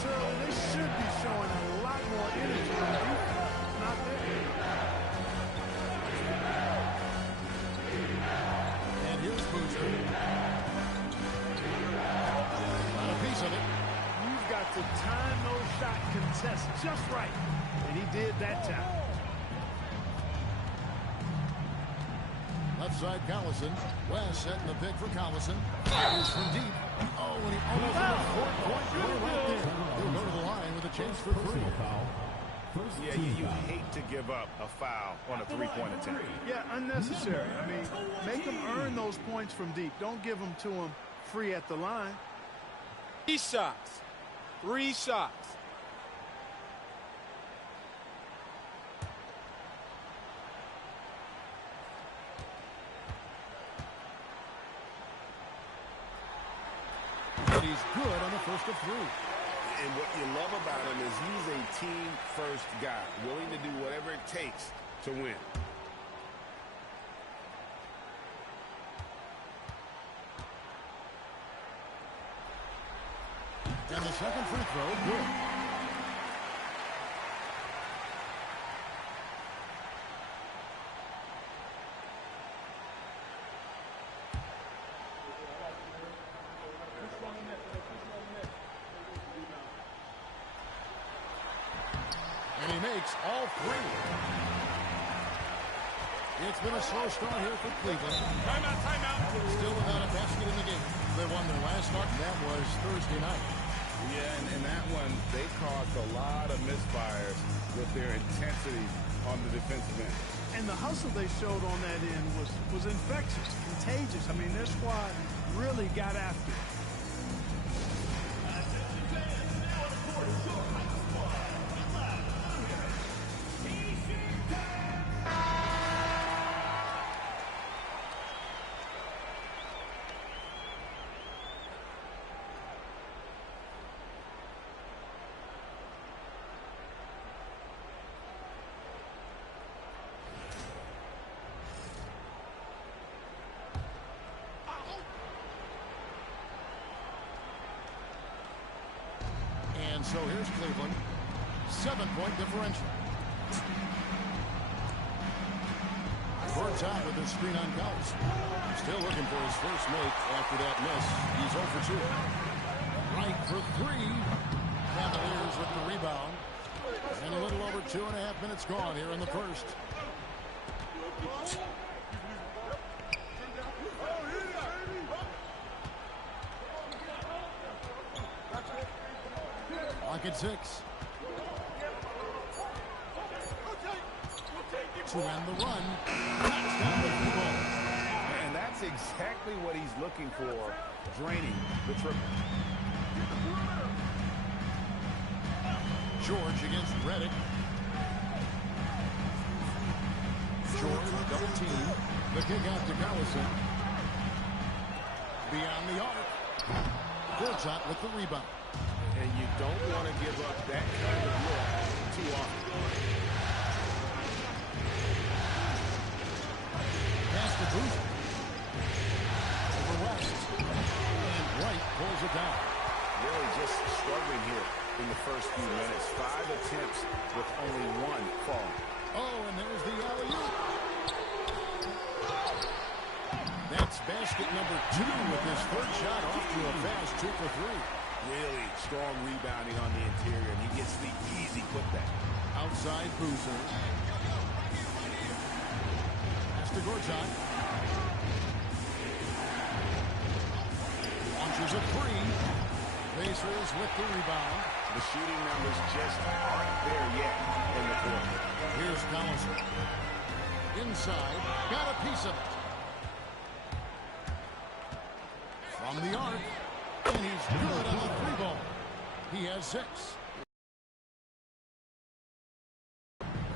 necessarily. They should be showing a lot more energy on defense. It's not there. And here's Boozer. Got a piece of it. You've got to time those shot contests just right. And he did that time. Left side, Collison. West setting the pick for Collison. Fires from deep. Oh, and he almost got a 4-point play right there. He'll go to the line with a chance for three. Yeah, you hate to give up a foul on a three-point attempt. Yeah, unnecessary. I mean, make them earn those points from deep. Don't give them to them free at the line. 3 shots. 3 shots. But he's good on the first of 3. And what you love about him is he's a team-first guy, willing to do whatever it takes to win. And the second free throw, good. And he makes all 3. It's been a slow start here for Cleveland. Timeout, timeout. Still without a basket in the game. They won their last start, and that was Thursday night. Yeah, and in that one, they caused a lot of misfires with their intensity on the defensive end. And the hustle they showed on that end was infectious, contagious. I mean, their squad really got after it. And so here's Cleveland. 7-point differential. Towards top with the screen on Collison. Still looking for his first make after that miss. He's 0 for 2. Right for 3. Cavaliers with the rebound. And a little over 2.5 minutes gone here in the first. Lock at 6. To end the run. Touchdown with the ball. And that's exactly what he's looking for, draining the triple. George against Reddick. George double team. The kick out to Collison. Beyond the arc. Gortat with the rebound. And you don't want to give up that kind of look too often. Pass to Boozer. Over West. And White pulls it down. Really just struggling here in the first few minutes. 5 attempts with only 1 fall. Oh, and there's the alley-oop. That's basket number 2 with his third shot off to a fast 2 for 3. Really strong rebounding on the interior, and he gets the easy putback. Outside Boozer. Pass to Gortat. Launches a 3. Pacers with the rebound. The shooting numbers just aren't there yet in the quarter. Here's Collison. Inside. Got a piece of it. From the arc. And he's good on the 3 ball. He has 6.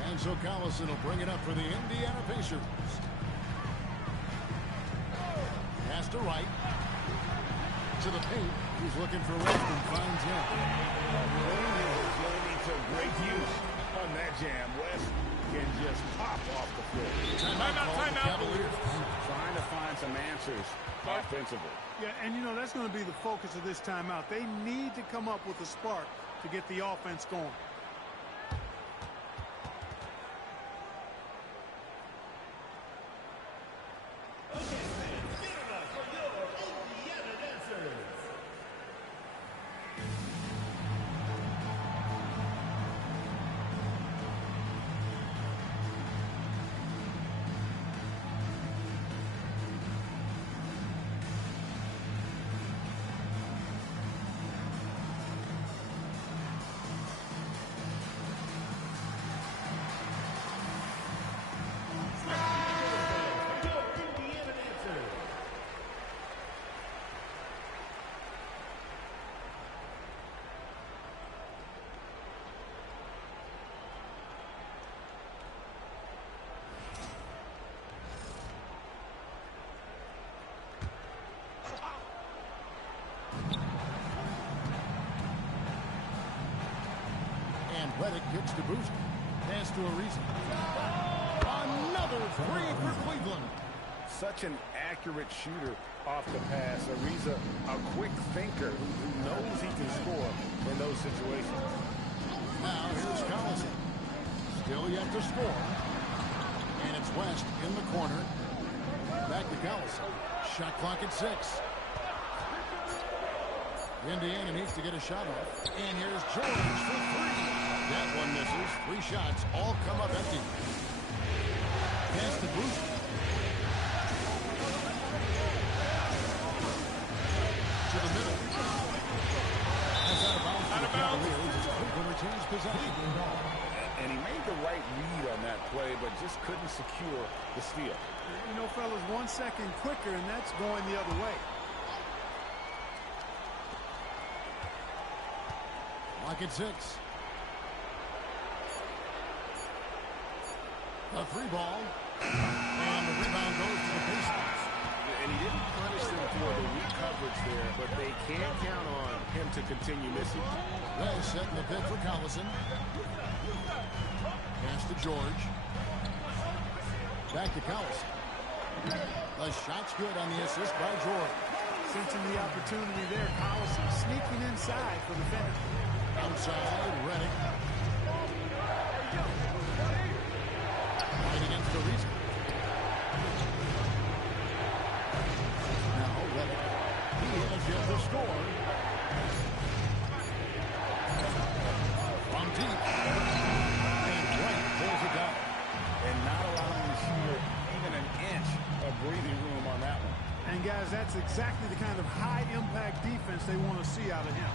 And so Collison will bring it up for the Indiana Pacers. Pass to Wright. To the paint. He's looking for West and finds him. Agility to great use on that jam. West can just pop off the floor. Timeout. Cavaliers. Trying to find some answers offensively. Yeah, and you know, that's going to be the focus of this timeout. They need to come up with a spark to get the offense going. Reddick gets to boost. Pass to Ariza. Another three for Cleveland. Such an accurate shooter off the pass. Ariza, a quick thinker who knows he can score in those situations. Now here's Collison. Still yet to score. And it's West in the corner. Back to Collison. Shot clock at 6. Indiana needs to get a shot off. And here's George for 3. That one misses. 3 shots all come up empty. Pass to Booth. To the middle. That's out of bounds for the Cavaliers as Cleveland retains possession. And he made the right read on that play, but just couldn't secure the steal. You know, fellas, 1 second quicker, and that's going the other way. Lock at 6. A 3 ball. And the rebound goes to the Pacers. And he didn't punish them for the weak coverage there, but they can't count on him to continue missing. Well set in the pit for Collison. Pass to George. Back to Collison. The shot's good on the assist by George. Sensing the opportunity there, Collison sneaking inside for the finish. Outside, Reddick. Right against the reason. Now Reddick. He has yet to score. From deep. And White pulls it down. And not allowing the shooter even an inch of breathing room on that one. And guys, that's exactly the kind of high-impact defense they want to see out of him.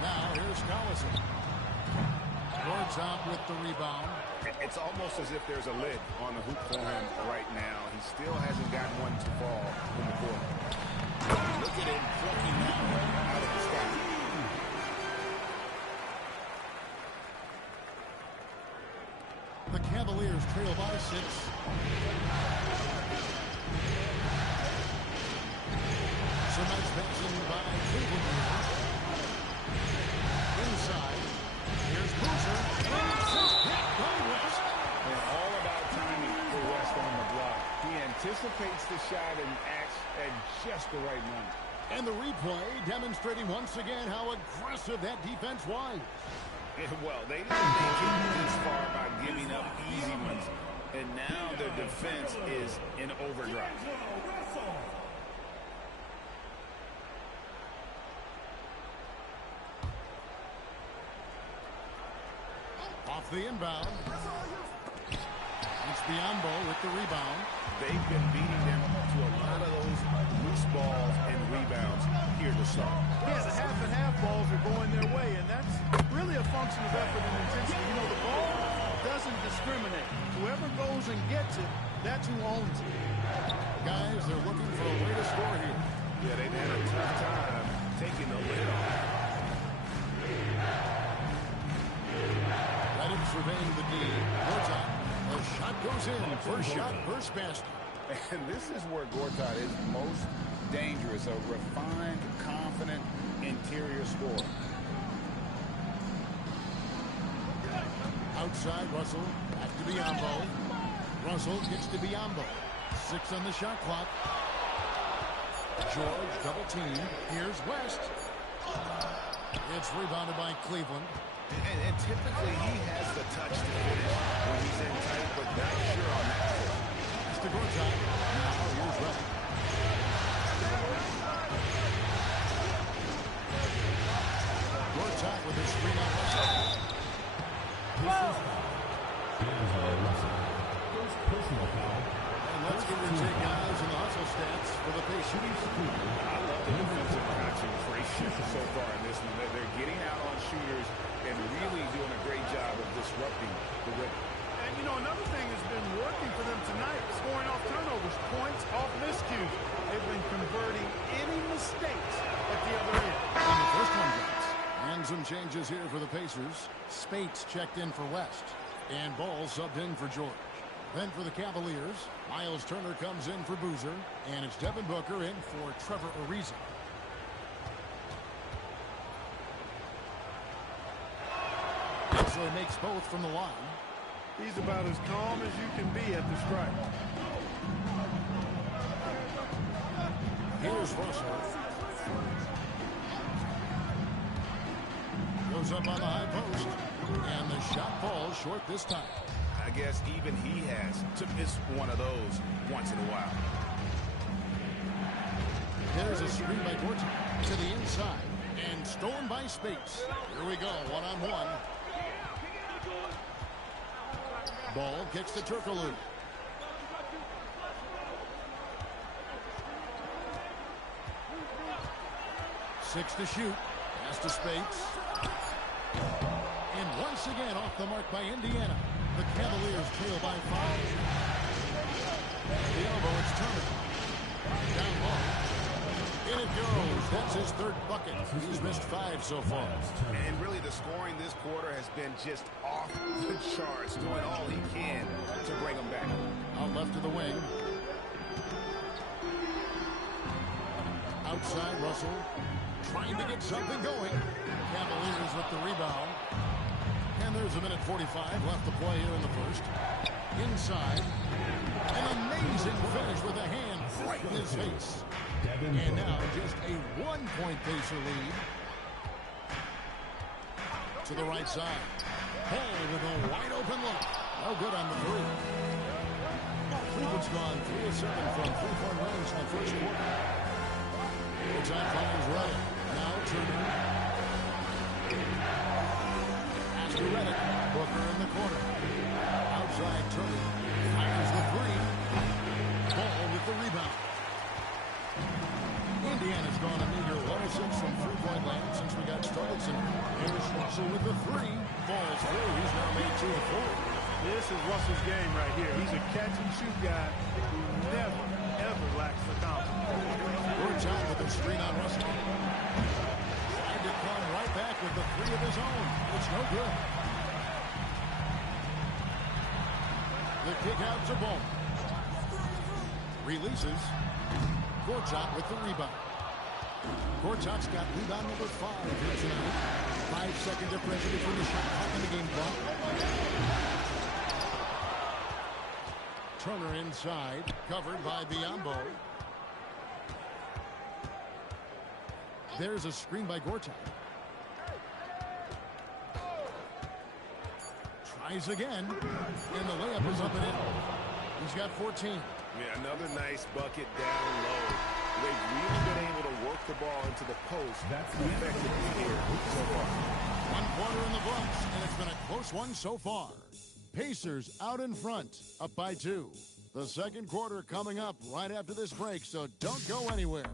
Now here's Collison. Gord's out with the rebound. It's almost as if there's a lid on the hoop for him right now. He still hasn't gotten one to fall in the court. Look at him plucking that one out of the sky. The Cavaliers trail by 6. So nice passing by Cleveland. Inside. Here's Boozer. And all about timing for West on the block. He anticipates the shot and acts at just the right moment. And the replay demonstrating once again how aggressive that defense was. Well, they didn't make it this far by giving up easy ones. And now their defense is in overdrive. Off the inbound. It's Biombo with the rebound. They've been beating them to a lot of those loose balls and rebounds here to start. Yeah, the half-and-half balls are going their way, and that's really a function of effort and intensity. You know, the ball doesn't discriminate. Whoever goes and gets it, that's who owns it. Guys, they're looking for a way to score here. Yeah, they've had a tough time taking the lid off. Reddick surveying the D. Gortat. The shot goes in. First shot, first basket. And this is where Gortat is most dangerous. A refined, confident interior scorer. Outside, Russell. Back to Biombo. Russell gets to Biombo. 6 on the shot clock. George double team. Here's West. it's rebounded by Cleveland. And typically he has the touch to finish when he's in tight, but not sure on that one. It's to Gortat. Now here's Reddick. Gortat with his screen on Russell. And let's get your take, guys, in the hustle stats for the Pacers. I love the defensive concentration so far in this one. They're getting out on shooters and really doing a great job of disrupting the rim. And, you know, another thing has been working for them tonight, scoring off turnovers, points off miscues. They've been converting any mistakes at the other end. And the first one drops. And some changes here for the Pacers. Spates checked in for West. And Ball subbed in for George. Then for the Cavaliers, Miles Turner comes in for Boozer. And it's Devin Booker in for Trevor Ariza. So he makes both from the line. He's about as calm as you can be at the strike. Here's Russell. Goes up on the high post. And the shot falls short this time. I guess even he has to miss one of those once in a while. There's a screen by Gortat to the inside. And stolen by Spates. Here we go, one-on-one. Ball kicks to Turkoglu. Six to shoot. Pass to Spates. And once again off the mark by Indiana. The Cavaliers trail by 5. The elbow, it's Turner. Down low. In it goes. That's his third bucket. He's missed 5 so far. And really the scoring this quarter has been just off the charts, doing all he can to bring them back. Out left to the wing. Outside Russell. Trying to get something going. Cavaliers with the rebound. And there's a minute 45 left to play here in the first. Inside. An amazing finish with a hand right in his face. And now just a 1-point Pacer lead. To the right side. Hall with a wide open look. No good on the three. Cleveland's gone 3 of 7 from 3-point range in the first quarter. The time finds Reddick. Now Turner. Pass to Reddick. Booker in the corner. Outside Turner. Fires the three. Ball with the rebound. Indiana's gone a meager 1-6 from 3-point land since we got started tonight. Here's Russell with the three. Falls through. He's now made 2 of 4. This is Russell's game right here. He's a catch-and-shoot guy who never, ever lacks the confidence. Gortat with the screen on Russell. Trying to come right back with the three of his own. It's no good. The kick out to Ball. Releases. Gortat with the rebound. Gortat's got rebound number 5 here tonight. 5-second differential between the shot clock and the game clock. Turner inside, covered by Biyombo. There's a screen by Gortat. Tries again, and the layup is up and in. He's got 14. Yeah, another nice bucket down low. They've really been able to work the ball into the post effectively here so far. 1 quarter in the books, and it's been a close one so far. Pacers out in front, up by 2. The second quarter coming up right after this break, so don't go anywhere.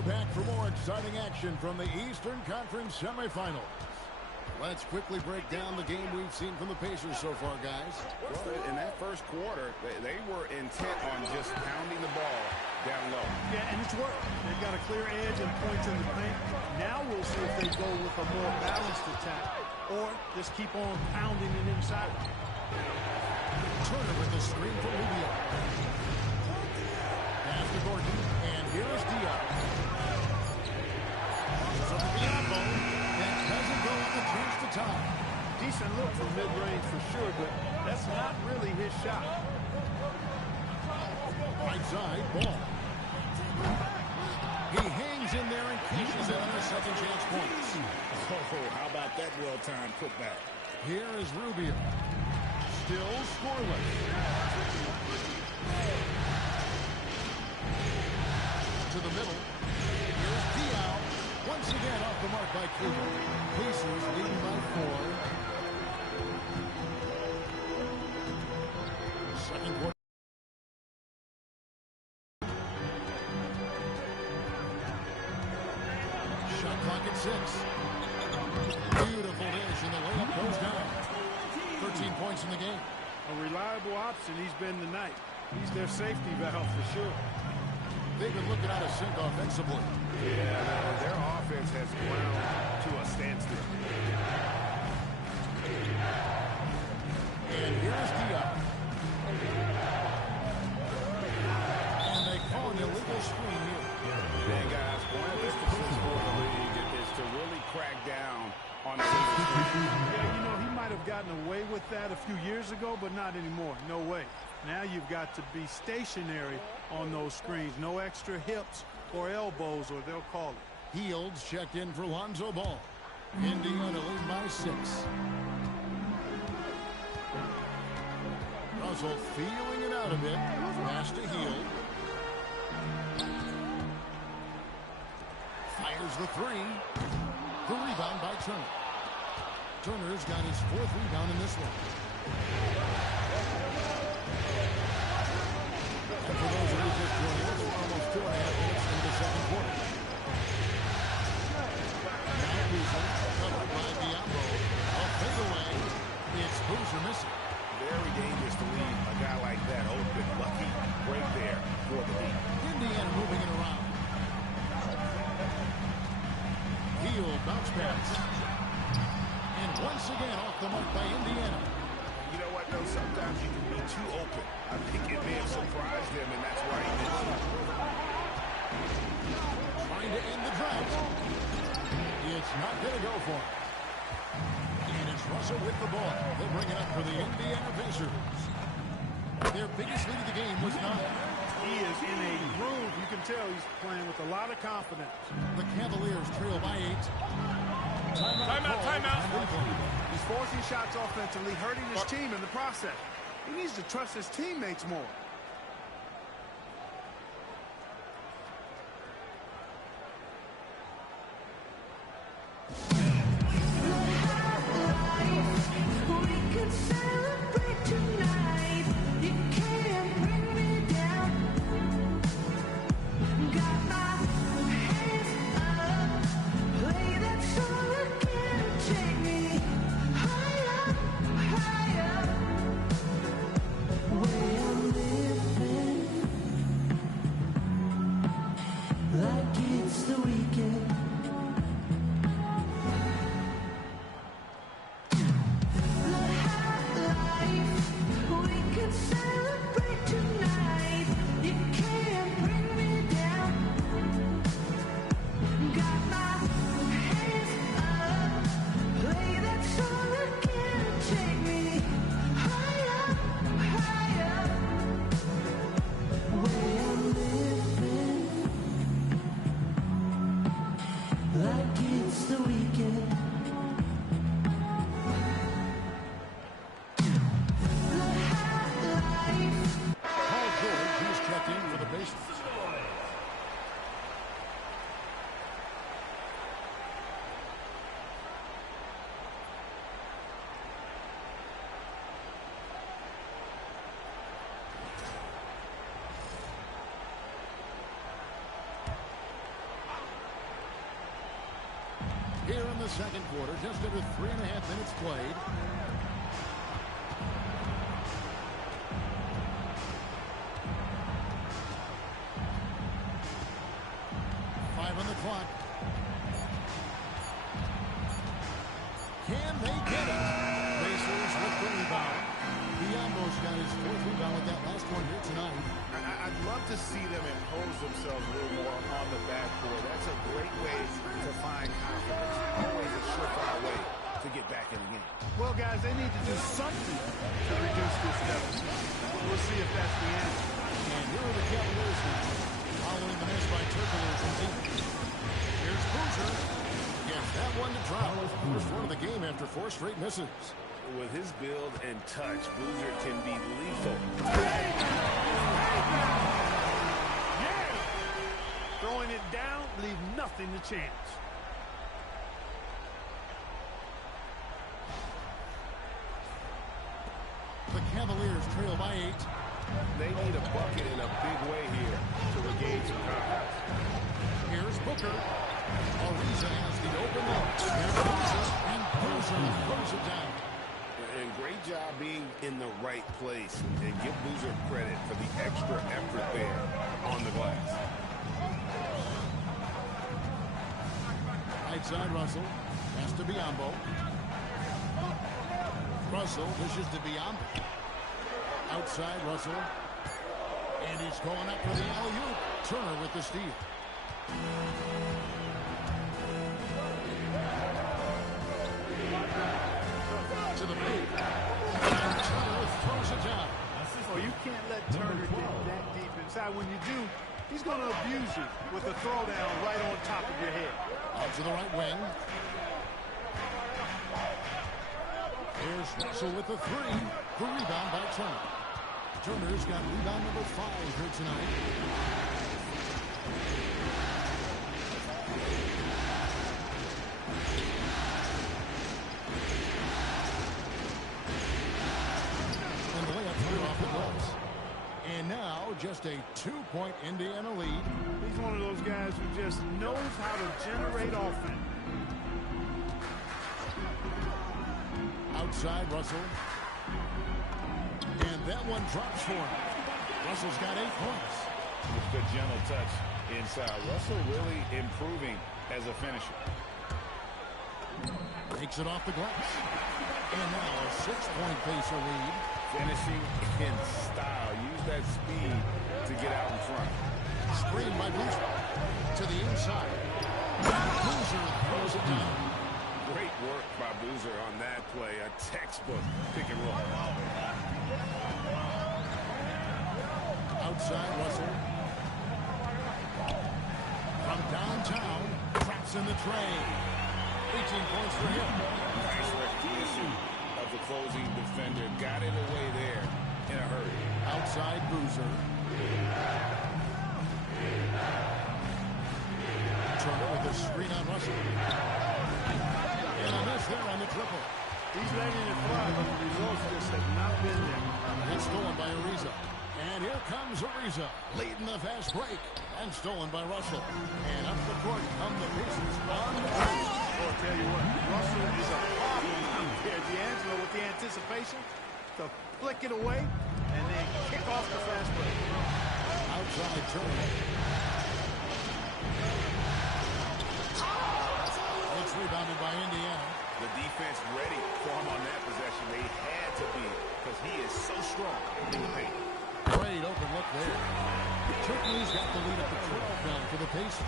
We're back for more exciting action from the Eastern Conference semifinals. Let's quickly break down the game we've seen from the Pacers so far, guys. Well, in that first quarter, they were intent on just pounding the ball down low. Yeah, and it's worked. They've got a clear edge and points in the paint. Now we'll see if they go with a more balanced attack or just keep on pounding it inside. Turner with the screen for Rubio. Pass to Gordon, and here's Diop. Crosses over the elbow. That doesn't go on the chance to tie. Decent look from mid-range for sure, but that's not really his shot. Right side, ball. He hangs in there and cashes in on the second chance points. Oh, how about that well-timed putback? Here is Rubio. Still scoreless. To the middle. Here's Diop. Once again off the mark by Cleveland. Pacers leading by 4. Second quarter. Shot clock at 6. Beautiful dish, and the layup goes down. 13 points in the game. A reliable option he's been tonight. He's their safety valve for sure. They've been looking out of sync offensively. Yeah, their offense has ground to a standstill. And here's Diop. And they call an illegal screen here. And guys, one of the emphasis for the league is to really crack down on the screen. Yeah, you know, he might have gotten away with that a few years ago, but not anymore. No way. Now you've got to be stationary on those screens. No extra hips or elbows, or they'll call it. Fields checked in for Lonzo Ball. Indiana lead by 6. Russell feeling it out a bit. Pass to Hield. Fires the 3. The rebound by Turner. Turner's got his 4th rebound in this one. And for those of you just joining us, we're almost 2.5 minutes into the second quarter. Now Boozer, covered by Diablo. A fadeaway. It's Boozer missing. Very dangerous to leave a guy like that open. Lucky break there for the lead. Indiana moving it around. Hield bounce pass. And once again off the mark by Indiana. You know what, though? Sometimes you can be too open. I think it may have surprised them, and that's why he missed it. Trying to end the drought. It's not going to go for him. And it's Russell with the ball. They'll bring it up for the Indiana Pacers. Their biggest lead of the game was 9. He is in a groove. You can tell he's playing with a lot of confidence. The Cavaliers trail by 8. Timeout. He's forcing shots offensively, hurting his team in the process. He needs to trust his teammates more. the second quarter, just under 3.5 minutes played. On the clock. Can they get it? Pacers with the rebound. Biombo's got his 4th rebound with that last one here tonight. I'd love to see them impose themselves a little more on the backcourt. That's a great way to find confidence. Always a surefire way to get back in the game. Well, guys, they need to do something to reduce this deficit. We'll see if that's the answer. And here are the Cavaliers now, following the miss by Turkoglu from deep. Here's Boozer. Gets that one to drop. First one of the game after 4 straight misses. With his build and touch, Boozer can be lethal. Yeah! Throwing it down, leave nothing to chance. The Cavaliers trail by 8. They need a bucket in a big way here to regain some confidence. Here's Booker. Ariza has the open look. Here's Boozer, and Boozer throws it down. And great job being in the right place. And give Boozer credit for the extra effort there on the glass. Right side, Russell. Has to Biombo. Russell dishes to Biombo. Outside, Russell. And he's going up for the alley-oop. Turner with the steal. To the paint. And Turner throws it down. Oh, you can't let Turner get that deep inside. When you do, he's going to abuse you with a throwdown right on top of your head. Out to the right wing. Here's Russell with the 3. The rebound by Turner. Turner's got rebound number 5 here tonight. And the layup threw off the glass. And now just a 2-point Indiana lead. He's one of those guys who just knows how to generate offense. Outside, Russell. And that one drops for him. Russell's got 8 points. With the gentle touch inside. Russell really improving as a finisher. Takes it off the glass. And now a 6-point Pacer lead. Finishing in style. Use that speed to get out in front. Screen by Boozer. To the inside. Boozer throws it down. Great work by Boozer on that play. A textbook pick and roll. Outside, Russell. From downtown, traps in the tray. 18 points for him. Nice recognition of the closing defender. Got it away there in a hurry. Outside, Boozer. Turner with a screen on Russell. And a miss there on the triple. He's letting it fly, but the results just have not been there. It's stolen by Ariza. And here comes Ariza, leading the fast break. And stolen by Russell. And up the court come the Pacers on the break. Oh, I'll tell you what, Russell is a problem out there. D'Angelo with the anticipation to flick it away and then kick off the fast break. Outside Turner. It's rebounded by Indiana. The defense ready for him on that possession. They had to be because he is so strong in the paint. Great open look there. Turkoglu's got the lead at the 12 now for the Pacers.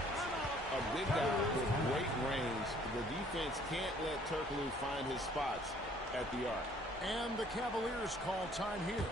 A big guy with great range. The defense can't let Turkoglu find his spots at the arc. And the Cavaliers call time here.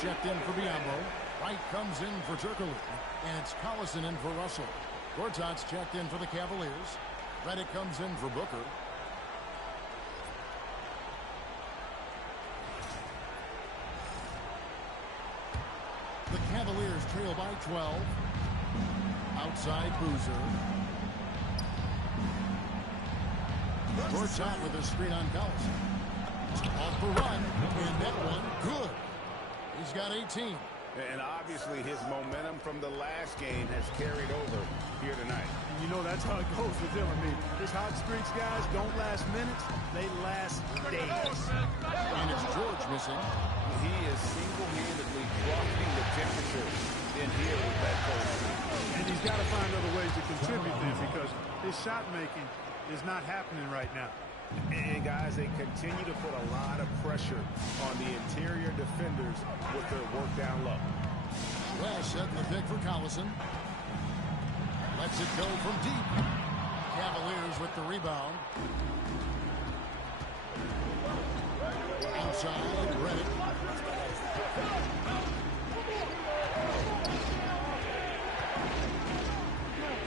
checked in for Biombo. Wright comes in for Turkoglu. And it's Collison in for Russell. Gortat's checked in for the Cavaliers. Redick comes in for Booker. The Cavaliers trail by 12. Outside Boozer. Gortat with a screen on Collison. Off the run. And that one good. He's got 18. And obviously his momentum from the last game has carried over here tonight. And you know that's how it goes with him. I mean, his hot streaks, guys, don't last minutes. They last days. And it's George missing. He is single-handedly dropping the temperature in here with that cold streak. And he's got to find other ways to contribute then because his shot making is not happening right now. And guys, they continue to put a lot of pressure on the interior defenders with their work down low. Well, setting the pick for Collison. Lets it go from deep. Cavaliers with the rebound. Outside, Redick.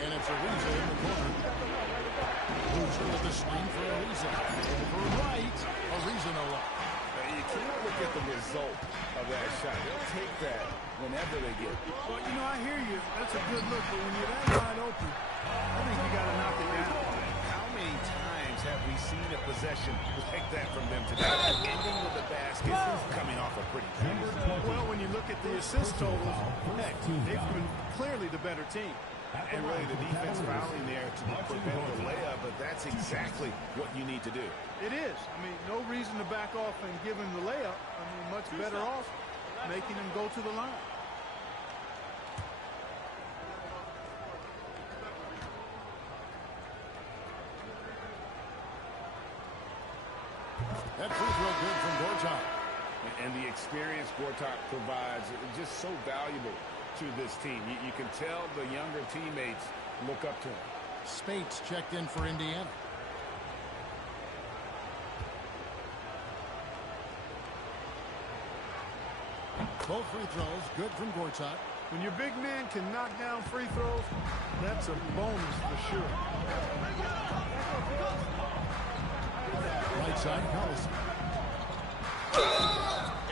And it's Ariza in the corner. Boozer with the screen for Ariza. Over right. Ariza no look. You can't look at the result of that shot. They'll take that whenever they get it. Well, you know, I hear you. That's a good look, but when you're that wide open, I think you got to knock it down. How many times have we seen a possession like that from them today? Ending with the basket, coming off a pretty good. Well, when you look at the assist totals, heck, they've been clearly the better team. And really the defense fouling there to prevent the layup, but that's exactly what you need to do. It is. I mean, no reason to back off and give him the layup. I mean, much better off making him go to the line. That free throw good from Gortat. And the experience Gortat provides is just so valuable to this team. You can tell the younger teammates look up to him. Spates checked in for Indiana. Both free throws good from Gortat. When your big man can knock down free throws, that's a bonus for sure. Right side, Collison.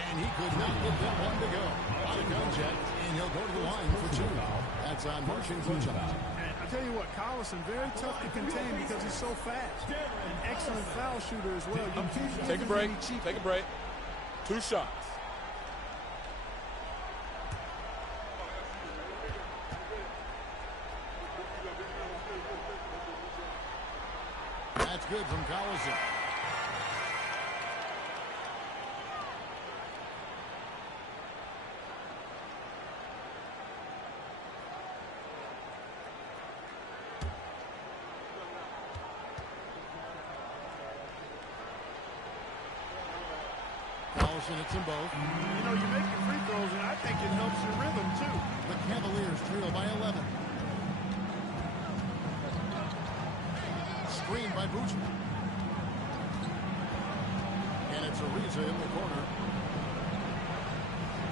And he could not get that one to go. On a contact, and he'll go to the line for two. That's on Marcin Gortat. And I tell you what, Collison, very tough to contain because he's so fast. An excellent foul shooter as well. You can't Take a break. Take a break. 2 shots. That's good from Collison. Collison hits them both. You know, you make your free throws, and I think it helps your rhythm, too. The Cavaliers trail by 11. Screen by Boozer. And it's Ariza in the corner.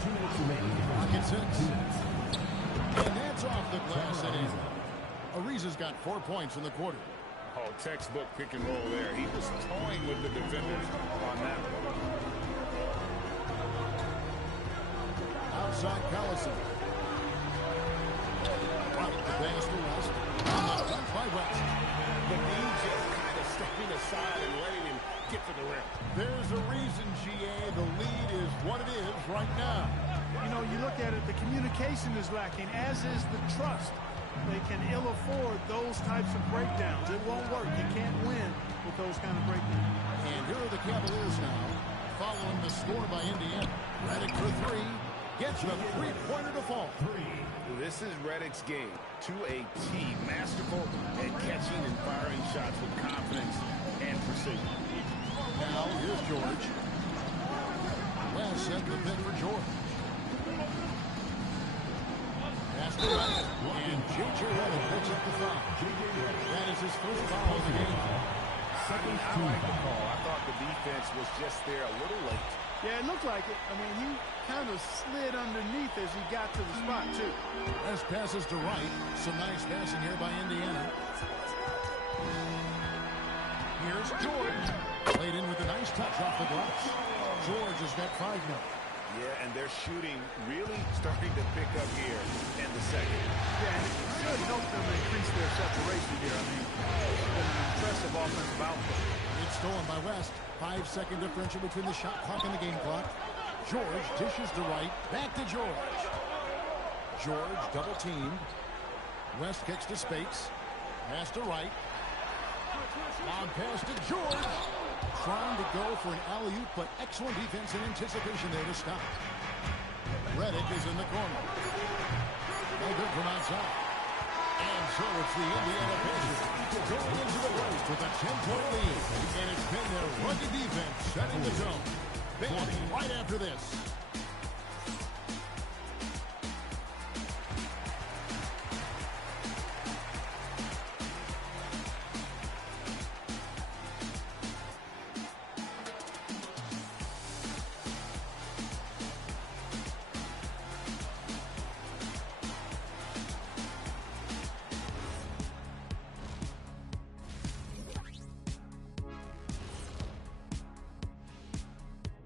2 minutes remaining. Pocket 6. And that's off the glass and in. Ariza's got 4 points in the quarter. Oh, textbook pick and roll there. He was toying with the defenders on that one. Outside Collison. Right, the pass to West. Dunked by West. But he just kind of stepping aside and letting him get to the rim. There's a reason, GA. The lead is what it is right now. You know, you look at it, the communication is lacking, as is the trust. They can ill afford those types of breakdowns. It won't work. You can't win with those kind of breakdowns. And here are the Cavaliers now, following the score by Indiana. Redick for 3. Gets the three-pointer to fall. This is Redick's game to a T. Masterful at catching and firing shots with confidence and precision. Now, here's George. Well, set the pick for George. Pass to Redick. And J.J. Redick picks up the foul. That is his first foul of the game. I like the call. I thought the defense was just there a little late Yeah, it looked like it. I mean, he kind of slid underneath as he got to the spot, too. West passes to right. Some nice passing here by Indiana. Here's George. Played in with a nice touch off the glass. George has got 5 now. Yeah, and their shooting really starting to pick up here in the second. Yeah, and it should help them increase their separation here. I mean, it's been an impressive offensive output. It's stolen by West. 5-second differential between the shot clock and the game clock. George dishes to right. Back to George. George double teamed. West kicks to Spates. Pass to right. Long pass to George. Trying to go for an alley-oop, but excellent defense and anticipation there to stop. Reddick is in the corner. No good from outside. And so it's the Indiana Pacers going into the break with a 10-point lead. And it's been their rugged defense setting the tone. Back right after this.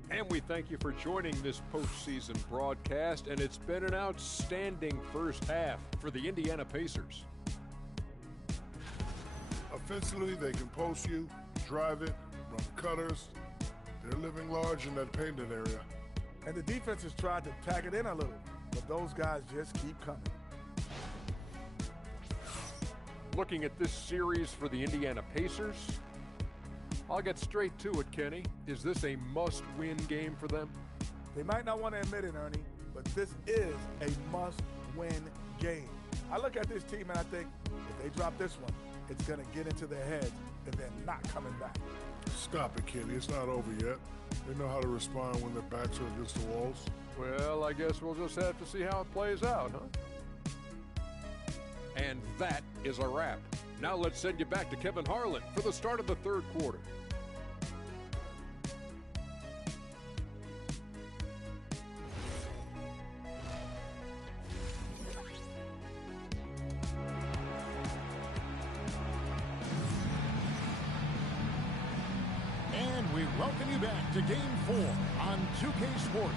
And we thank you for joining this postseason broadcast, and it's been an outstanding first half for the Indiana Pacers. Offensively, they can post you, drive it, run cutters. They're living large in that painted area. And the defense has tried to tag it in a little, but those guys just keep coming. Looking at this series for the Indiana Pacers, I'll get straight to it, Kenny. Is this a must-win game for them? They might not want to admit it, Ernie, but this is a must-win game. I look at this team and I think if they drop this one, it's going to get into their heads and then not coming back. Stop it, Kenny. It's not over yet. They know how to respond when their backs are against the walls. Well, I guess we'll just have to see how it plays out, huh? And that is a wrap. Now let's send you back to Kevin Harlan for the start of the third quarter. And we welcome you back to Game 4 on 2K Sports.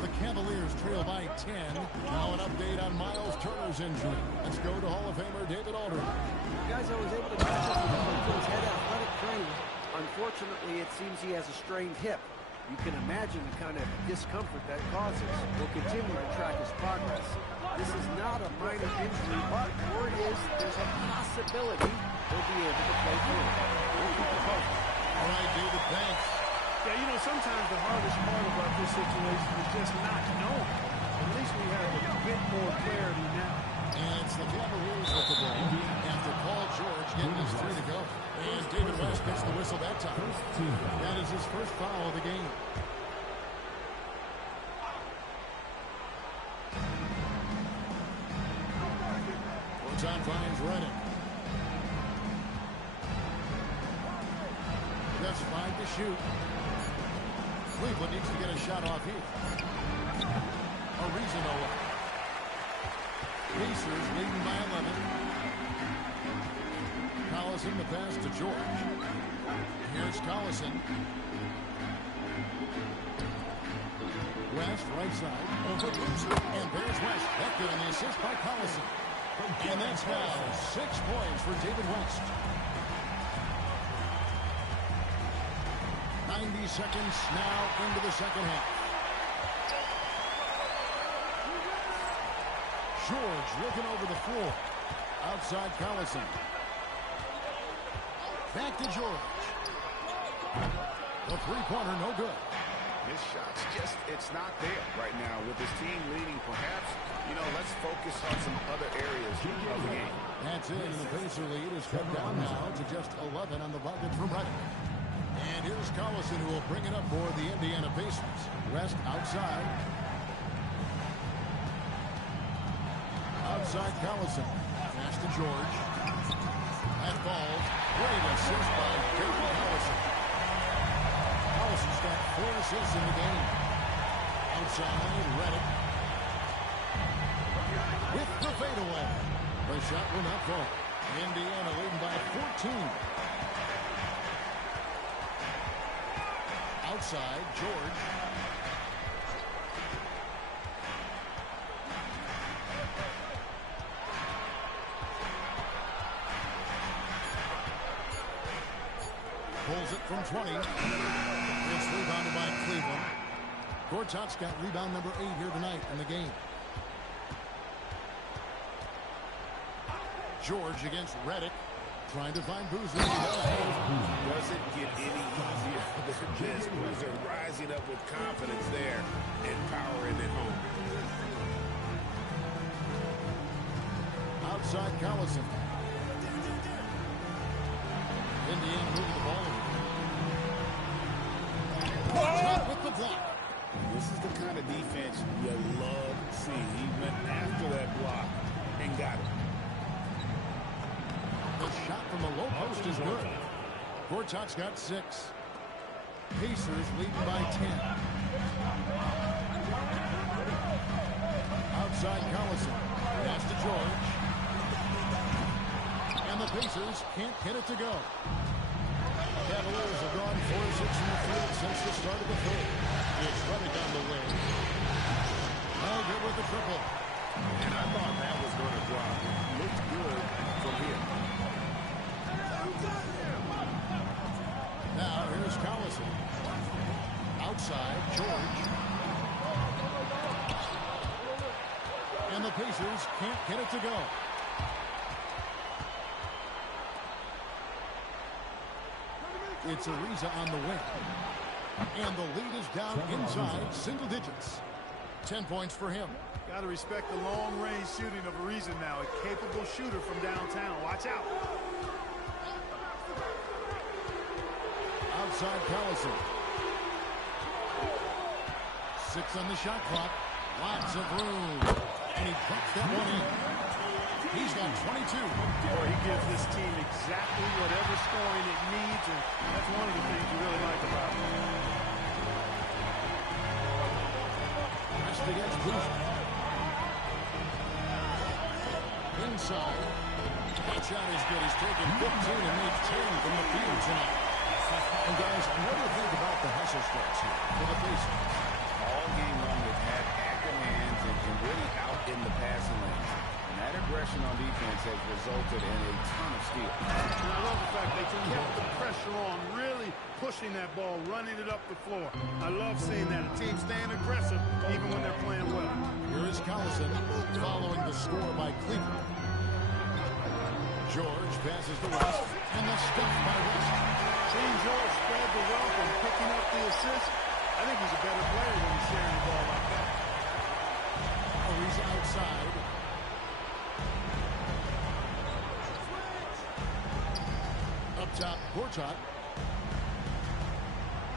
The Cavaliers trail by 10. Now an update on Miles Turner's injury. Let's go to Hall of Famer David Aldridge. The guy's always able to catch up with his head athletic training. Unfortunately, it seems he has a strained hip. You can imagine the kind of discomfort that causes. We'll continue to track his progress. This is not a minor injury, but word is there's a possibility he'll be able to play through it. We'll keep you posted. All right, David, thanks. Yeah, you know, sometimes the hardest part about this situation is just not knowing. At least we have a bit more clarity now. And it's the Cavaliers with the ball after Paul George getting his 3 to go. And David West gets the whistle that time. That is his first foul of the game. Proton finds Reddick. Just 5 to shoot. Cleveland needs to get a shot off here. A reason to look. Pacers leading by 11. Collison the pass to George. Here's Collison. West right side over Boozer. And there's West. That good on the assist by Collison. And that's now 6 points for David West. 90 seconds now into the second half. George looking over the floor. Outside Collison. Back to George. The three-pointer no good. His shot's just, it's not there right now with his team leading. Perhaps, you know, let's focus on some other areas of the game. That's it, and the Pacer lead is cut down now to just 11 on the bucket from Reddick. And here's Collison, who will bring it up for the Indiana Pacers. Rest outside. Outside Collison. Pass to George. That falls. Great assist by David Collison. Collison's got 4 assists in the game. Outside, Reddick. With the fadeaway. The shot will not fall. Indiana leading by 14. Outside, George. Pulls it from 20. It's rebounded by Cleveland. Gortat's got rebound number 8 here tonight in the game. George against Reddick. Trying to find Boozer. Doesn't get any easier than this. Boozer rising up with confidence there and powering it home. Outside Collison. Indiana moving the ball. Gortat with the block. This is the kind of defense you love to see. He went after that block and got it. The shot from the low post is good. Gortat's got 6. Pacers leading by 10. Outside Collison. Pass to George. And the Pacers can't get it to go. Cavaliers have gone 4 of 6 in the field since the start of the third. It's Reddick on the wing. No good with the triple. And I thought that was going to drop. Looked good from here. Now here's Collison. Outside, George. And the Pacers can't get it to go. It's Ariza on the wing. And the lead is down inside single digits. 10 points for him. Got to respect the long-range shooting of Ariza now. A capable shooter from downtown. Watch out. Outside Collison. 6 on the shot clock. Lots of room. And he puts that one in. He's got 22. Or he gives this team exactly whatever scoring it needs, and that's one of the things you really like about him. Rest against Boozer. Inside. That shot is good. He's taken 15 and made 10 from the field tonight. And guys, what do you think about the hustle starts here for the Pacers? All game long, they've had active hands and really out in the passing lanes. And that aggression on defense has resulted in a ton of steals. And I love the fact they kept the pressure on, really pushing that ball, running it up the floor. I love seeing that. A team staying aggressive even when they're playing well. Here is Collison following the score by Cleveland. George passes to West, and the stuff by West. Seeing George spread the wealth and picking up the assist, I think he's a better player when he's sharing the ball like that. Ariza outside. Up top, Gortat.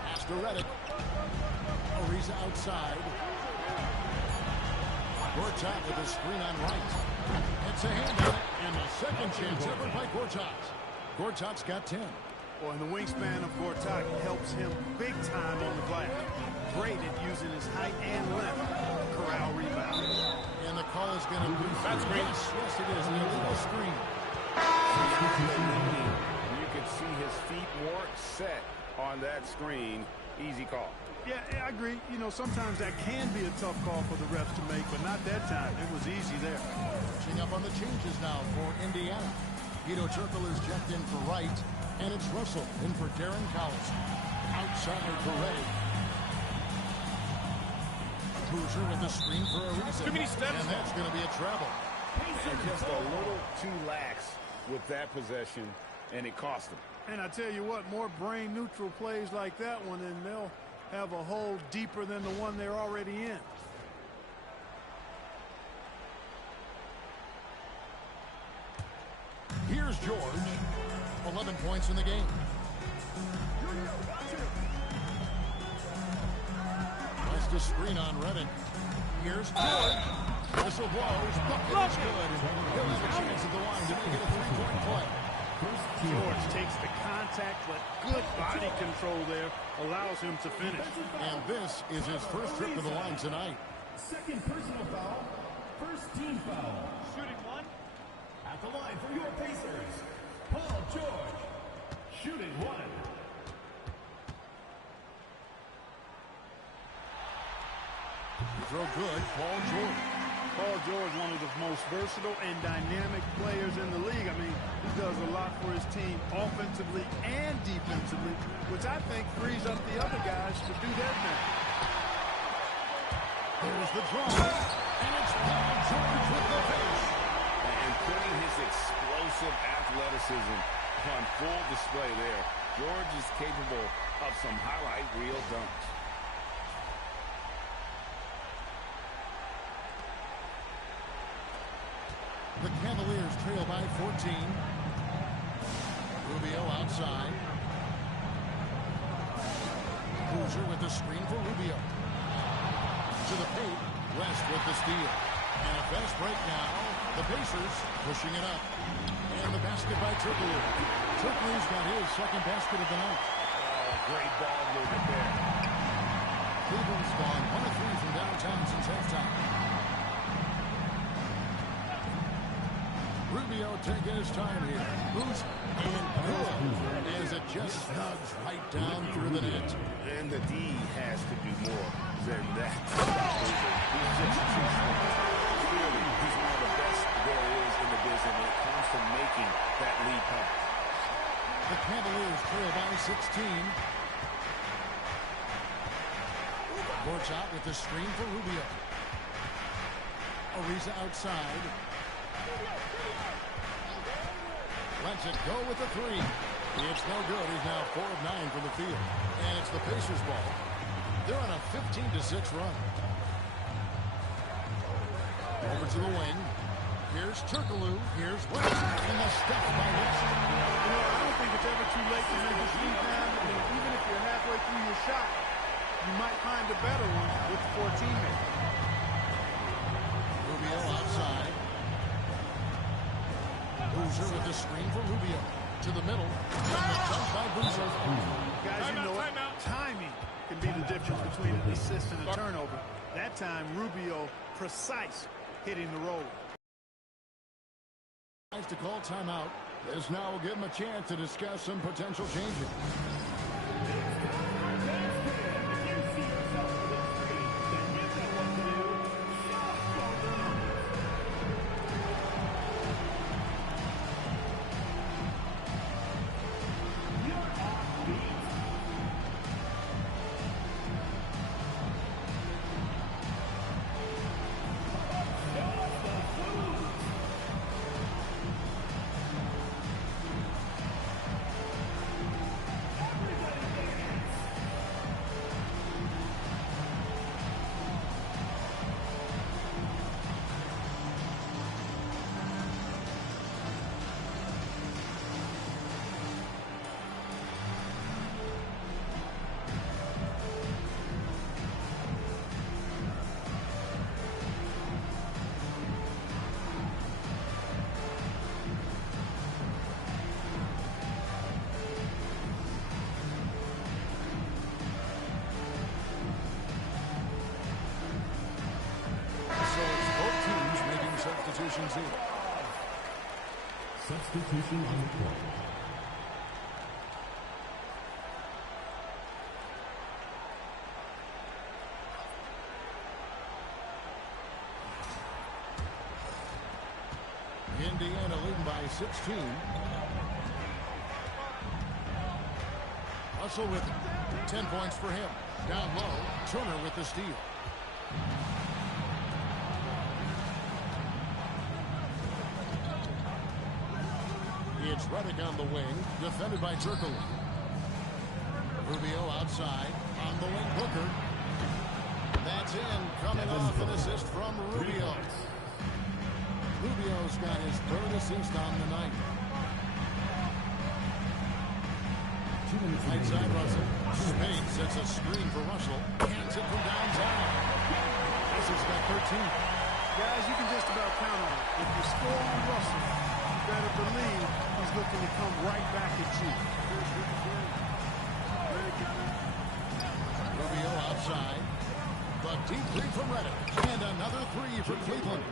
Pass to Reddick. Ariza outside. Gortat with a screen on right. It's a handout, and the second chance ever by Gortat. Gortat's got 10. Boy, and the wingspan of Gortat helps him big time on the glass. Great at using his height and length to corral rebounds. And the call is going to be... That's great. Yes, it is. The illegal screen. You can see his feet more set on that screen. Easy call. Yeah, I agree. You know, sometimes that can be a tough call for the refs to make, but not that time. It was easy there. Catching up on the changes now for Indiana. Guido Turkel is checked in for Wright, and it's Russell in for Darren Collison. Outside for Reddick. Boozer with the screen for Ariza. And that's going to be a travel. And just a little too lax with that possession, and it cost him. And I tell you what, more brain-neutral plays like that one, and they'll have a hole deeper than the one they're already in. Here's George. 11 points in the game. Tries to screen on Reddick. Here's George. Whistle blows. Bucket is good. He'll have a chance at the line to make it a three-point play. George takes the contact, but good body control there allows him to finish. And this is his first trip to the line tonight. Second personal foul. First team foul. Shooting one. At the line for your Pacers, Paul George. Shooting one. Throw good, Paul George. Paul George, one of the most versatile and dynamic players in the league. I mean, he does a lot for his team offensively and defensively, which I think frees up the other guys to do their thing. There's the draw, and it's Paul George with the finish. And putting his explosive athleticism on full display there. George is capable of some highlight reel dunks. The Cavaliers trail by 14. Rubio outside. Hoosier with the screen for Rubio. To the paint, West with the steal. And a fast break now. The Pacers pushing it up. And the basket by Turkoglu. Turkoglu's got his second basket of the night. Oh, great ball movement there. Cleveland's gone 1 of 3 from downtown since halftime. Rubio taking his time here. Who's and good as it just snugs right down through the net. And the D has to do more than that. He's just too strong. Clearly, he's one of the best there is in the business when it comes to making that lead pass. The Cavaliers trail by 16. Works out with the screen for Rubio. Ariza outside. Lets it go with the three. It's no good. He's now 4 of 9 from the field. And it's the Pacers ball. They're on a 15-6 run. Over to the wing. Here's Turkoglu. Here's West. And the step by West. You know, I don't think it's ever too late to make a speed down. I mean, even if you're halfway through your shot, you might find a better one with 4 teammates. Rubio outside. Boozer with the screen for Rubio. To the middle. And the jump by Boozer. Guys, you know what? Timing can be the difference between an assist and a turnover. That time, Rubio precise hitting the roll. Tries to call timeout. This now will give him a chance to discuss some potential changes. Substitutions here. Substitution on the court. Indiana leading by 16. Russell with 10 points for him. Down low, Turner with the steal. It's Reddick on the wing, defended by Turkoglu. Rubio outside, on the wing, Booker. That's in, coming off an assist from Rubio. Rubio's got his third assist on the night. Right side Russell. Spade sets a screen for Russell. Hands it from downtown. Russell's got 13. Guys, you can just about count on it. If you score on Russell, you better believe he's looking to come right back at you. Rubio outside. But deep three from Reddick. And another three for Cleveland.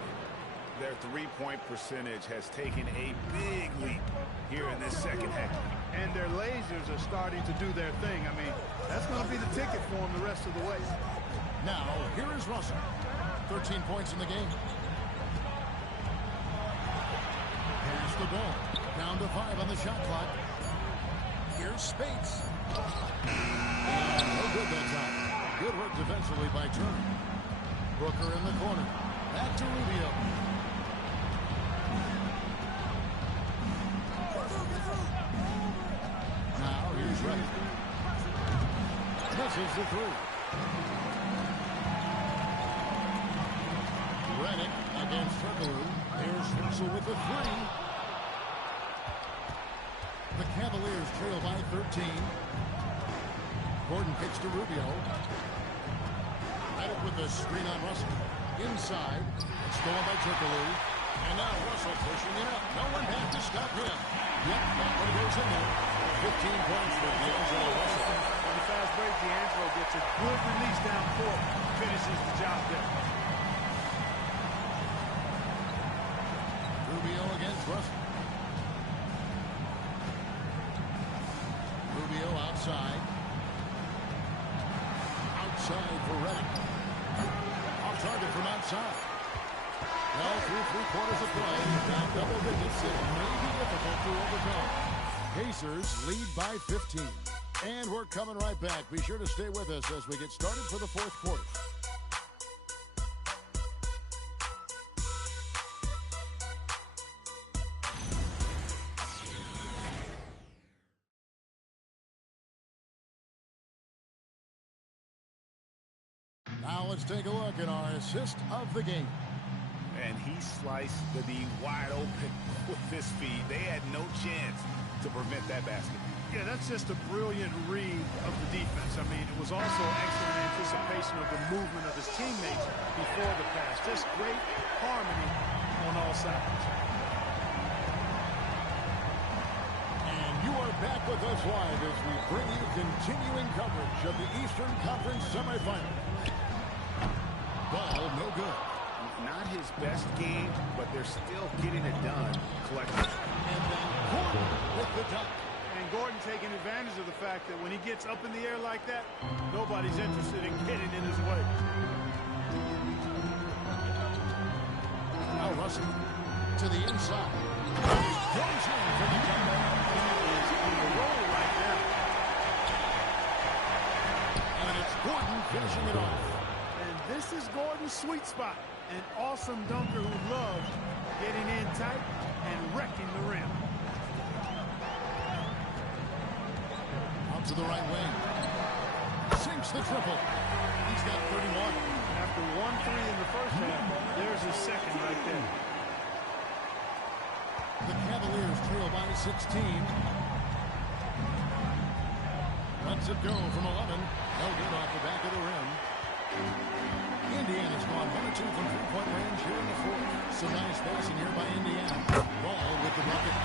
Their three-point percentage has taken a big leap here in this second half. And their lasers are starting to do their thing. I mean, that's going to be the ticket for them the rest of the way. Now, here is Russell. 13 points in the game. Pass the ball. Down to 5 on the shot clock. Here's Spates. And no good that time. Good work defensively by Turner. Booker in the corner. Back to Rubio. Now here's Reddick. Misses the three. Reddick against Turkoglu. Here's Russell with the three. The Cavaliers trail by 13. Gordon kicks to Rubio. Reddick with the screen on Russell. Inside. It's stolen by Turkoglu. And now Russell pushing it up. No one had to stop him. Yep, that one goes in there. 15 points for D'Angelo Russell. On the fast break, D'Angelo gets a good release down court. Finishes the job there. Rubio against Russell. Rubio outside. Outside for Reddick. Off target from outside. Well, through 3 quarters of play, down double digits, it may be difficult to overcome. Pacers lead by 15. And we're coming right back. Be sure to stay with us as we get started for the fourth quarter. Now let's take a look at our assist of the game. And he sliced the D wide open with his feet. They had no chance to prevent that basket. Yeah, that's just a brilliant read of the defense. I mean, it was also excellent anticipation of the movement of his teammates before the pass. Just great harmony on all sides. And you are back with us live as we bring you continuing coverage of the Eastern Conference semifinal. Ball no good. Not his best game, but they're still getting it done collectively. And then Gordon with the dunk. And Gordon taking advantage of the fact that when he gets up in the air like that, nobody's interested in getting in his way. Now Russell to the inside. He goes in for the comeback. He is on the roll right now. And it's Gordon finishing it off. And this is Gordon's sweet spot. An awesome dunker who loves getting in tight and wrecking the rim. Out to the right wing. Sinks the triple. He's got 31. After 1-3 in the first half, there's his second right there. The Cavaliers trail by 16. Lets it go from 11. No good off the back of the rim. Indiana's gone 1 or 2 from three-point range here in the fourth. Some nice spacing here by Indiana. Ball with the bucket.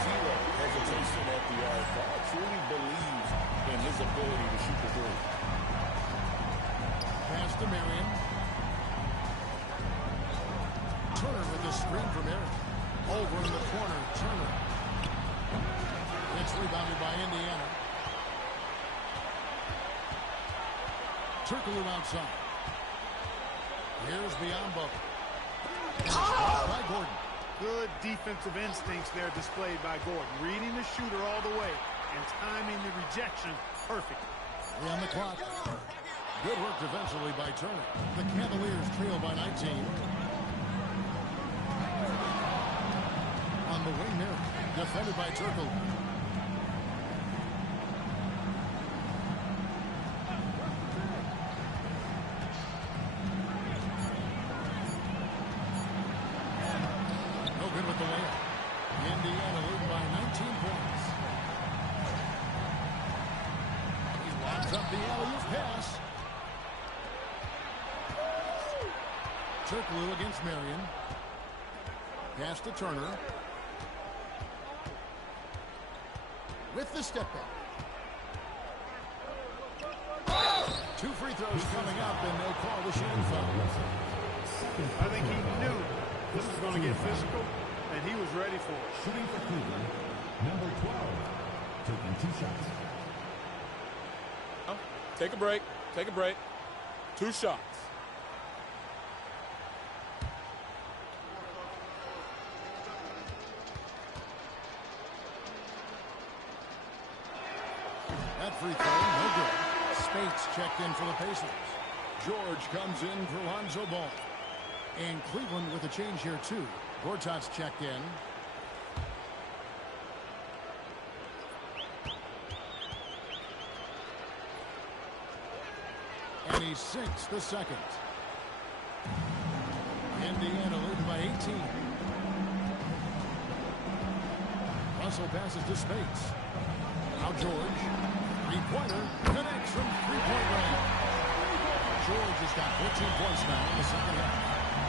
Zero hesitation at the arc. Ball truly believes in his ability to shoot the three. Pass to Marion. Turner with the screen from Marion. Over in the corner, Turner. It's rebounded by Indiana. Turkoglu outside. Here's Mynba. By Gordon. Good defensive instincts there displayed by Gordon. Reading the shooter all the way and timing the rejection perfectly. On the clock. Good work defensively by Turner. The Cavaliers trail by 19. On the wing there. Defended by Turkoglu. With the layup. Indiana leading by 19 points. circle against Marion. Pass to Turner. With the step back. 2 free throws coming up, and they'll call the shooting foul. I think he knew this was going to get physical, and he was ready for it. Shooting for Cleveland, number 12, taking 2 shots. Take a break. Take a break. 2 shots. That free throw, no good. Spates checked in for the Pacers. George comes in for Lonzo Ball. And Cleveland with a change here, too. Gortat's checked in. And he sinks the second. Indiana leading by 18. Russell passes to Spates. Now George. Three-pointer. Connects from three-point range. George has got 14 points now in the second half.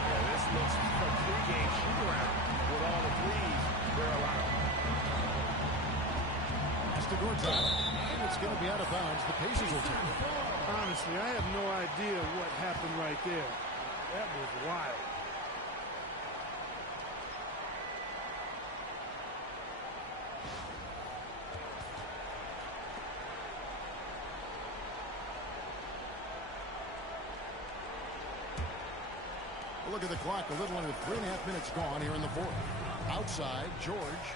Yeah, this looks like a three-game shoot-around with all the threes they're allowed. That's to Gortat. And it's going to be out of bounds. The Pacers will take it. Honestly, I have no idea what happened right there. That was wild. Look at the clock. A little under 3.5 minutes gone here in the fourth. Outside, George.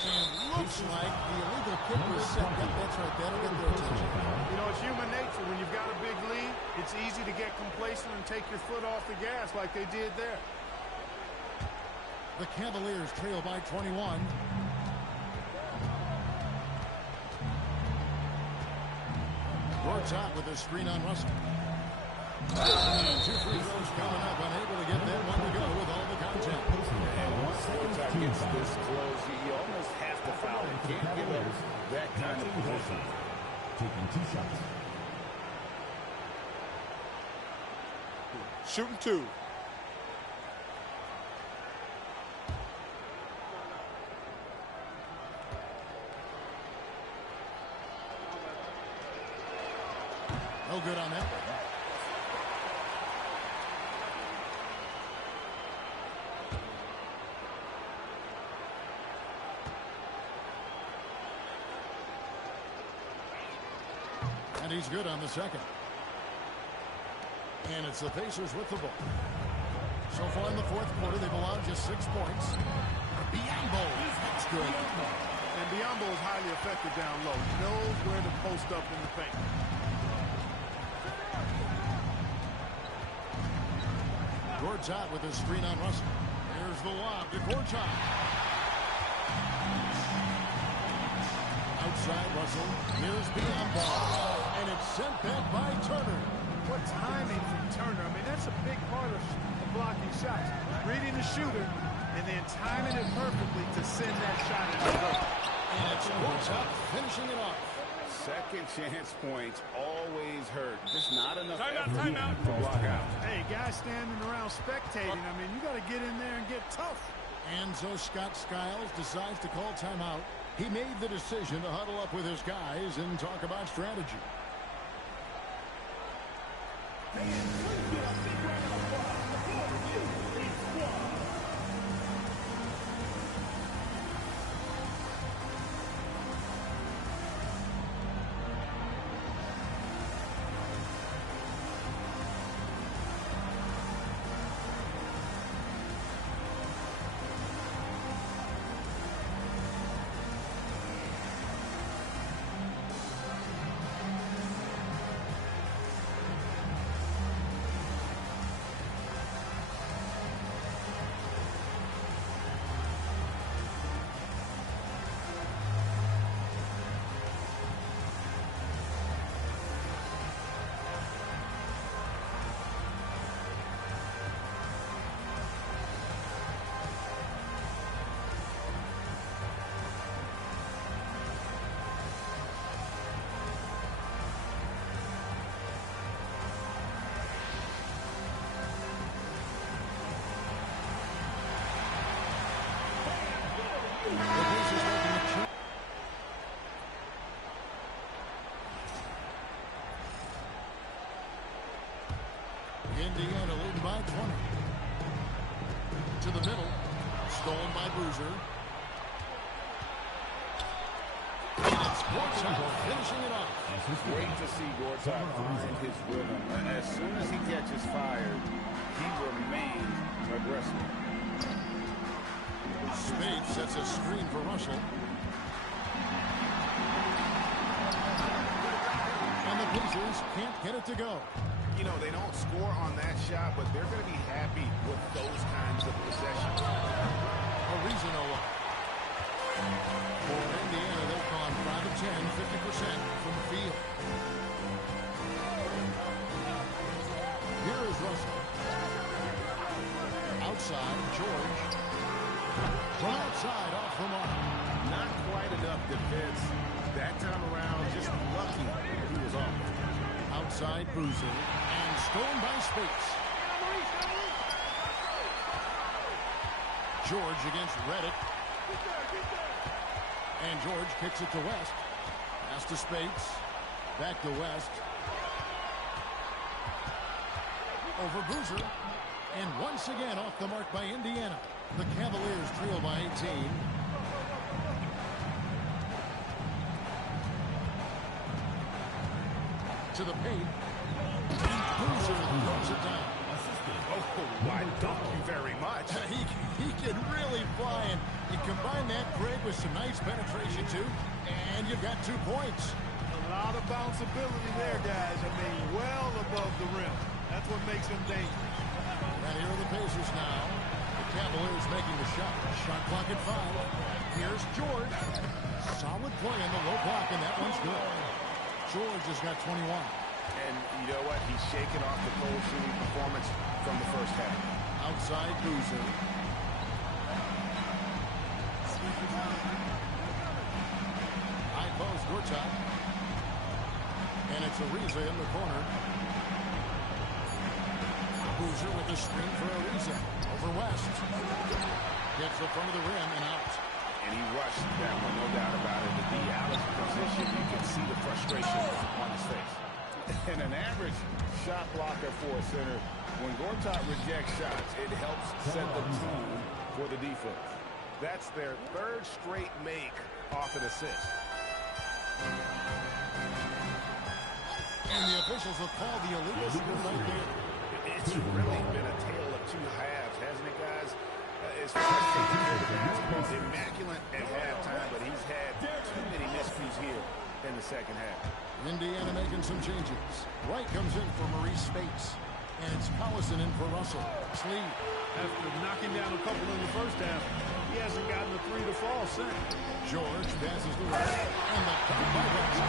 And looks like the illegal kick was set. That's right. That'll get their attention. You know, it's human nature. When you've got a big lead, it's easy to get complacent and take your foot off the gas like they did there. The Cavaliers trail by 21. Gortat with a screen on Russell. And 2 free throws coming up. Unable to get that one to go with all the contact. And once Gortat gets this close, you almost have to foul. You can't give up that kind of position. Taking 2 shots. Shooting 2. No good on that one. And he's good on the second. And it's the Pacers with the ball. So far in the fourth quarter, they've allowed just 6 points. Biombo, that's good. And Biombo is highly effective down low. He knows where to post up in the paint. Gortat with a screen on Russell. Here's the lob to Gortat. Outside Russell. Here's Biombo. And it's sent back by Turner. What timing from Turner. I mean, that's a big part of blocking shots. Reading the shooter and then timing it perfectly to send that shot in the goal. And it's Gortat finishing it off. Second chance points always hurt. Just not enough Timeout. to block out. Hey, guys standing around spectating. I mean, you got to get in there and get tough. And so Scott Skiles decides to call timeout. He made the decision to huddle up with his guys and talk about strategy. Indiana leading by 20. To the middle. Stolen by Bruiser. And it's Gortat finishing it off. Great to see Gortat find his rhythm. And as soon as he catches fire, he remains aggressive. Spade sets a screen for Russell. And the Pacers can't get it to go. You know, they don't score on that shot, but they're going to be happy with those kinds of possessions. Ariza no look. For Indiana, they've gone 5 of 10, 50% from the field. Here is Russell. Outside, George. From outside, off the mark. Not quite enough defense that time around. Just lucky he was off. Outside, Bruiser. And stolen by Spates. George against Reddick. And George kicks it to West. Pass to Spates. Back to West. Over Bruiser. And once again off the mark by Indiana. The Cavaliers trail by 18. To the paint. Bruiser throws it down. Oh, why thank you very much. He can really fly, and you combine that, Greg, with some nice penetration, too, and you've got 2 points. A lot of bounceability there, guys. I mean, well above the rim. That's what makes him dangerous. And here are the Pacers now. The Cavaliers making the shot. Shot clock at 5. Here's George. Solid play in the low block, and that one's good. George has got 21. And you know what? He's shaking off the cold shooting performance from the first half. Outside Bruiser. High post, Gortat. And it's Ariza in the corner. Bruiser with the screen for Ariza. Over West. Gets the front of the rim and out. And he rushed that one, no doubt about it. The Alice position, you can see the frustration on his face. And an average shot blocker for a center, when Gortat rejects shots, it helps set the tone for the defense. That's their 3rd straight make off an assist. And the officials have called the illegal right there. It's really been a tale of 2 halves, hasn't it, guys? It's basketball immaculate at halftime, but he's had too many miscues here in the second half. Indiana making some changes. Wright comes in for Maurice Spates. And it's Collison in for Russell. Sleeve. After knocking down a couple in the first half, he hasn't gotten a 3 to fall since. George passes the right. And the cut by Russell.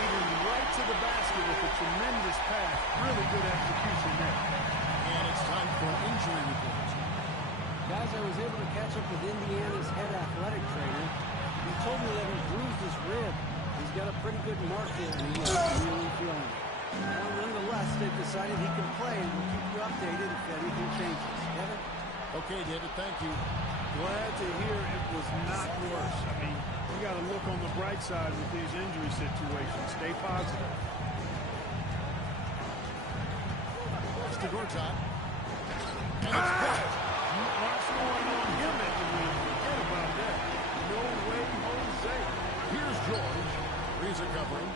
Leading right to the basket with a tremendous pass. Really good execution there. And it's time for injury reports. Guys, I was able to catch up with Indiana's head athletic trainer. He told me that he bruised his rib. He's got a pretty good mark there, and he's really feeling it. Well, nonetheless, they've decided he can play, and we'll keep you updated if anything changes. Kevin? Okay, David, thank you. Glad to hear it was not worse. I mean, we got to look on the bright side with these injury situations. Stay positive. That's to Gortat. And it's blocked. What's going on him at the rim? Forget about that. No way, Jose. Here's George. Ariza covering.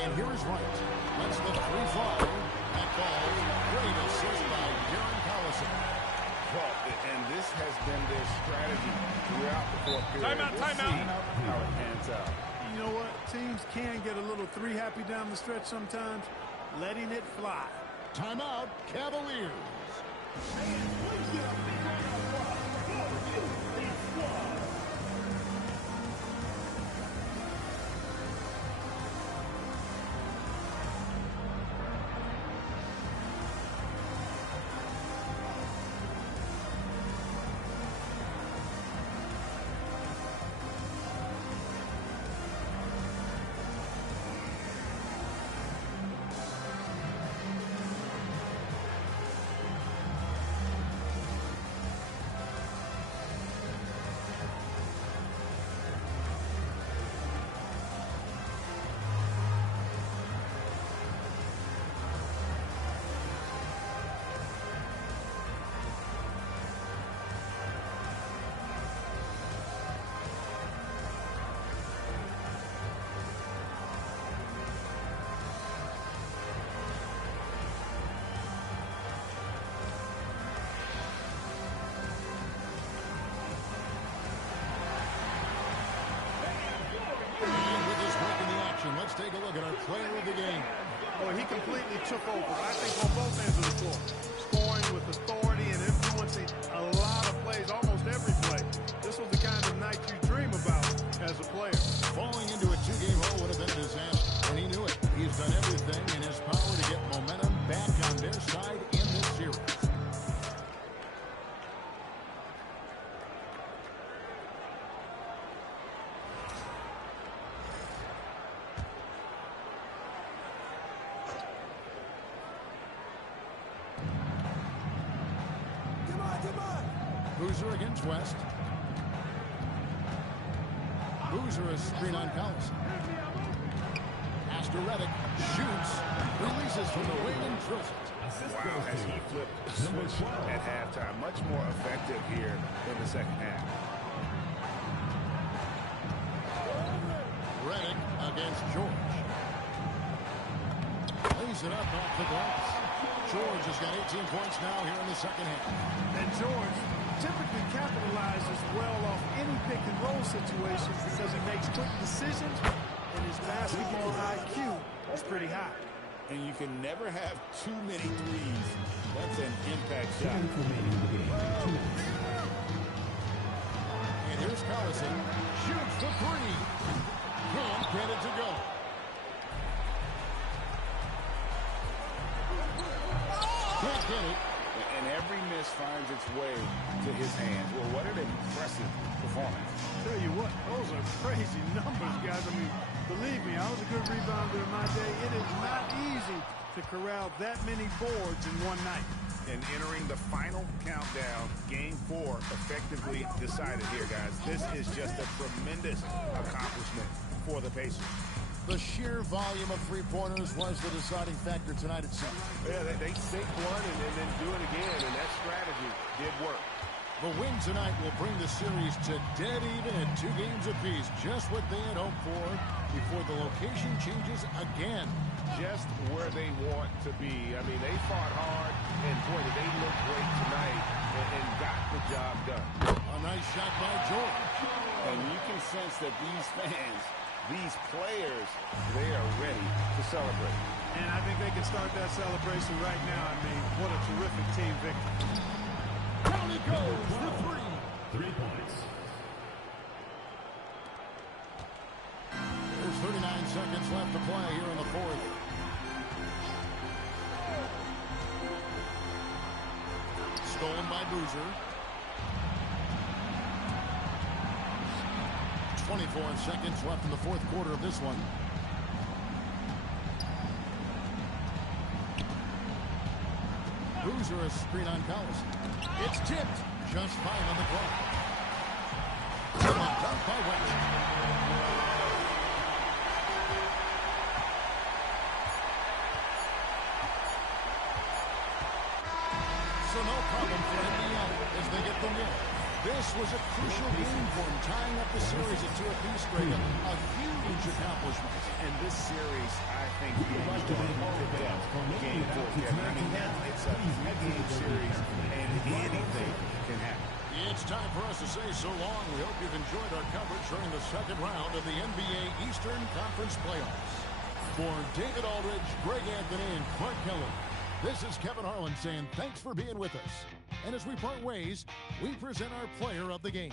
And here is Wright. Lets the 3 fly. That ball. Great assist by Darren Collison. Well, and this has been their strategy throughout the 4th period. Timeout, timeout. See how it pans out. You know what? Teams can get a little 3 happy down the stretch sometimes. Letting it fly. Timeout, Cavaliers. look at our player of the game. Boy, he completely took over, I think, on both ends of the court. Scoring with authority and influencing a lot of plays, almost every play. This was the kind of night you dream about as a player. Falling into a two-game hole would have been a disaster, and he knew it. He's done everything in his power to get momentum back on their side in this series. Boozer against West. Boozer is screen on Collison. Pass to Reddick. Shoots. Releases from the wing and drills it. Wow, has he flipped the switch at halftime. Much more effective here in the second half. Reddick against George. Lays it up off the glass. George has got 18 points now here in the second half. And George typically capitalizes well off any pick-and-roll situations because he makes quick decisions and his basketball IQ is pretty high. And you can never have too many threes. That's an impact shot. And here's Collison. Shoots for three. Can't get it to go. Can't get it. And every miss finds its way to his hands. Well, what an impressive performance. Tell you what, those are crazy numbers, guys. I mean, believe me, I was a good rebounder in my day. It is not easy to corral that many boards in one night. And entering the final countdown, Game 4 effectively decided here, guys. This is just a tremendous accomplishment for the Pacers. The sheer volume of three-pointers was the deciding factor tonight at center. Yeah, they sink one and then do it again, and that strategy did work. The win tonight will bring the series to dead even at 2 games apiece, just what they had hoped for before the location changes again. Just where they want to be. I mean, they fought hard, and boy, did they look great tonight and got the job done. A nice shot by George. And you can sense that these fans, these players, they are ready to celebrate. And I think they can start that celebration right now. I mean, what a terrific team victory. Down it goes for three. 3 points. There's 39 seconds left to play here in the fourth. Stolen by Boozer. 24 seconds left in the fourth quarter of this one. Boozer is screen on Collison. It's tipped. Just 5 on the clock. Dunk by West. So no problem for Indiana as they get the win. This was a crucial game for them, tying up the series at 2 apiece straight up. A huge accomplishment. And this series, I think, game 4, Game 4, Kevin. I mean, it's a 3-game series, and anything can happen. It's time for us to say so long. We hope you've enjoyed our coverage during the second round of the NBA Eastern Conference Playoffs. For David Aldridge, Greg Anthony, and Clark Keller, this is Kevin Harlan saying thanks for being with us. And as we part ways, we present our player of the game.